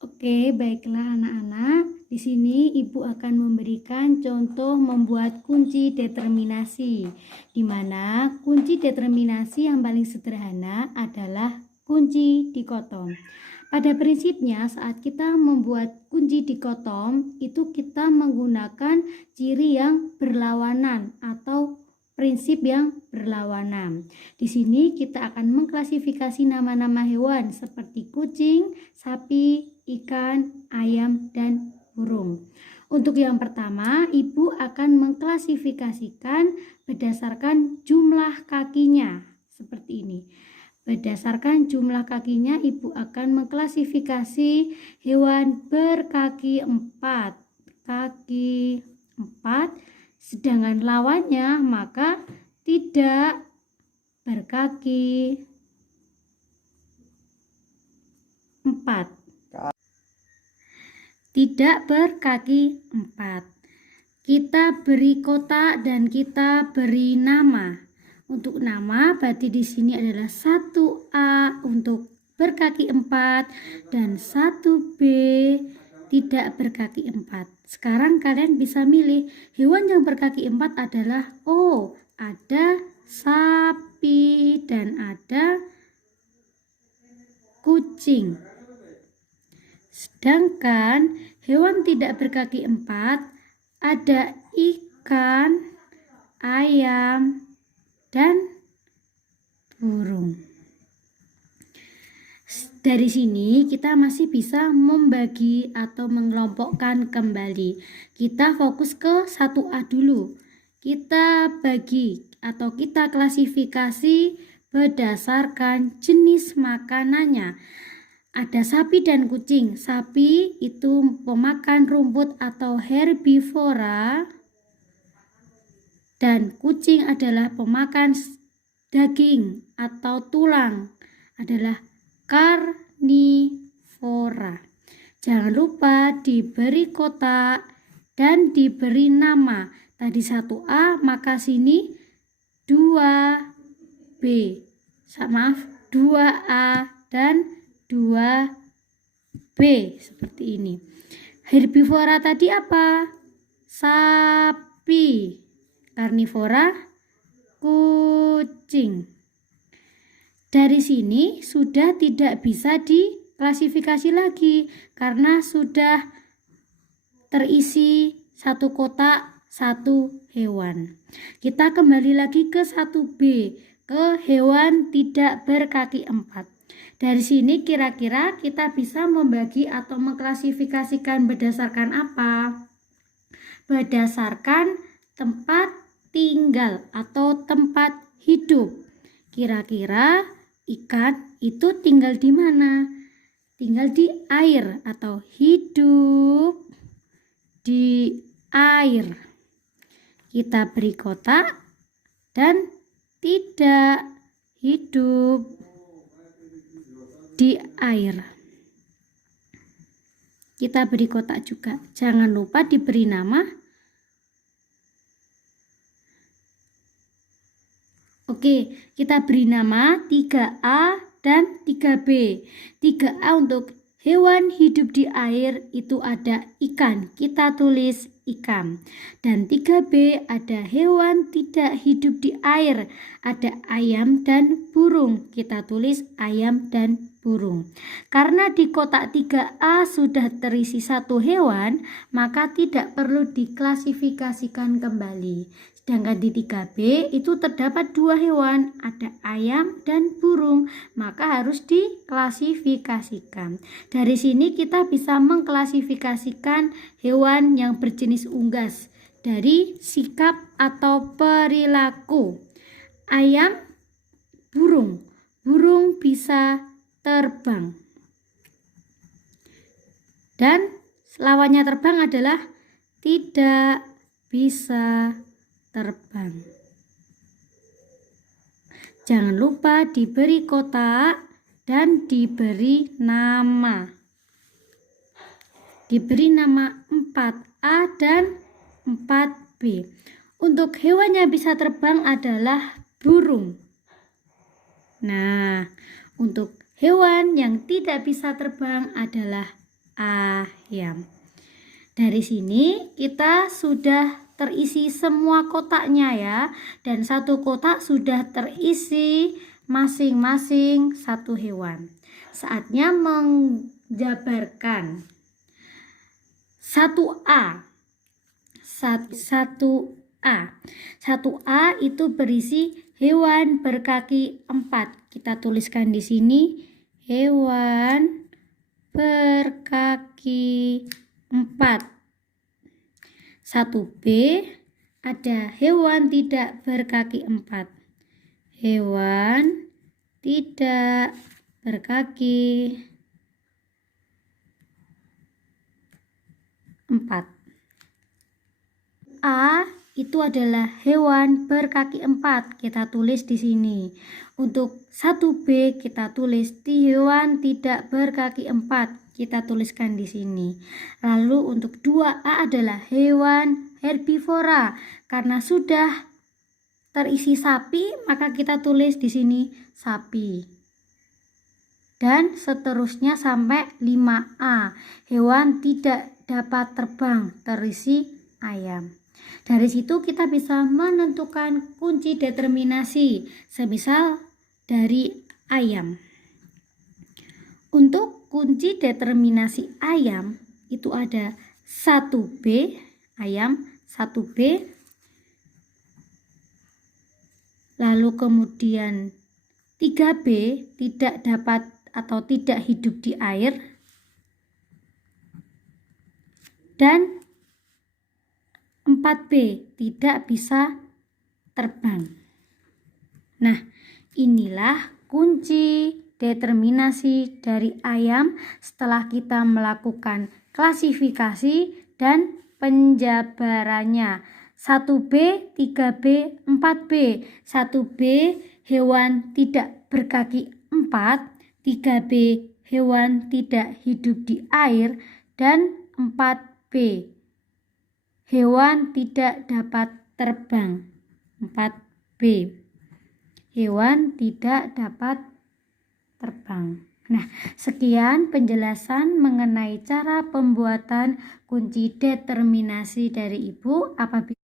Oke, baiklah anak-anak. Di sini Ibu akan memberikan contoh membuat kunci determinasi, di mana kunci determinasi yang paling sederhana adalah kunci dikotom. Pada prinsipnya saat kita membuat kunci dikotom, itu kita menggunakan ciri yang berlawanan atau prinsip yang berlawanan. Di sini kita akan mengklasifikasi nama-nama hewan seperti kucing, sapi, ikan, ayam, dan burung. Untuk yang pertama, Ibu akan mengklasifikasikan berdasarkan jumlah kakinya seperti ini. Berdasarkan jumlah kakinya, Ibu akan mengklasifikasi hewan berkaki 4. Kaki 4, sedangkan lawannya maka tidak berkaki 4. Tidak berkaki 4. Kita beri kotak dan kita beri nama. Untuk nama berarti di sini adalah 1A untuk berkaki 4 dan 1B tidak berkaki 4. Sekarang kalian bisa milih hewan yang berkaki 4 adalah ada sapi dan ada kucing. Sedangkan hewan tidak berkaki 4 ada ikan, ayam, dan burung. Dari sini kita masih bisa membagi atau mengelompokkan kembali. Kita fokus ke 1A dulu. Kita bagi atau kita klasifikasi berdasarkan jenis makanannya. Ada sapi dan kucing. Sapi itu pemakan rumput atau herbivora. Dan kucing adalah pemakan daging atau tulang, adalah karnivora. Jangan lupa diberi kotak dan diberi nama. Tadi 1A, maka sini 2B. Maaf, 2A dan 2B seperti ini. Herbivora tadi apa? Sapi. Karnivora kucing. Dari sini sudah tidak bisa diklasifikasi lagi karena sudah terisi satu kotak satu hewan. Kita kembali lagi ke 1B, ke hewan tidak berkaki 4. Dari sini kira-kira kita bisa membagi atau mengklasifikasikan berdasarkan apa? Berdasarkan tempat tinggal atau tempat hidup. Kira-kira ikan itu tinggal di mana? Tinggal di air atau hidup di air. Kita beri kotak dan tidak hidup di air. Kita beri kotak juga. Jangan lupa diberi nama. Oke, kita beri nama 3A dan 3B. 3A untuk hewan hidup di air itu ada ikan. Kita tulis ikan. Dan 3B ada hewan tidak hidup di air. Ada ayam dan burung. Kita tulis ayam dan burung. Karena di kotak 3A sudah terisi satu hewan, maka tidak perlu diklasifikasikan kembali. Sedangkan di 3B itu terdapat dua hewan, ada ayam dan burung, maka harus diklasifikasikan. Dari sini kita bisa mengklasifikasikan hewan yang berjenis unggas dari sikap atau perilaku. Ayam, burung. Burung bisa terbang. Dan lawannya terbang adalah tidak bisa terbang. Jangan lupa diberi kotak dan diberi nama. Diberi nama 4A dan 4B. Untuk hewan yang bisa terbang adalah burung. Nah, untuk hewan yang tidak bisa terbang adalah ayam. Dari sini kita sudah terisi semua kotaknya ya, dan satu kotak sudah terisi masing-masing satu hewan. Saatnya menjabarkan 1A. 1A. 1A itu berisi hewan berkaki 4. Kita tuliskan di sini hewan berkaki 4. 1B ada hewan tidak berkaki 4. Hewan tidak berkaki 4. A itu adalah hewan berkaki 4. Kita tulis di sini. Untuk 1B kita tulis di hewan tidak berkaki 4. Kita tuliskan di sini. Lalu untuk 2A adalah hewan herbivora. Karena sudah terisi sapi, maka kita tulis di sini sapi. Dan seterusnya sampai 5A. Hewan tidak dapat terbang, terisi ayam. Dari situ kita bisa menentukan kunci determinasi, semisal dari ayam. Untuk kunci determinasi ayam itu ada 1B, ayam 1B. Lalu kemudian 3B tidak dapat atau tidak hidup di air. Dan 4B tidak bisa terbang. Nah, inilah kunci determinasi dari ayam setelah kita melakukan klasifikasi dan penjabarannya. 1B, 3B, 4B. 1B hewan tidak berkaki 4, 3B hewan tidak hidup di air, dan 4B hewan tidak dapat terbang. 4B hewan tidak dapat terbang. Nah, sekian penjelasan mengenai cara pembuatan kunci determinasi dari Ibu. Apabila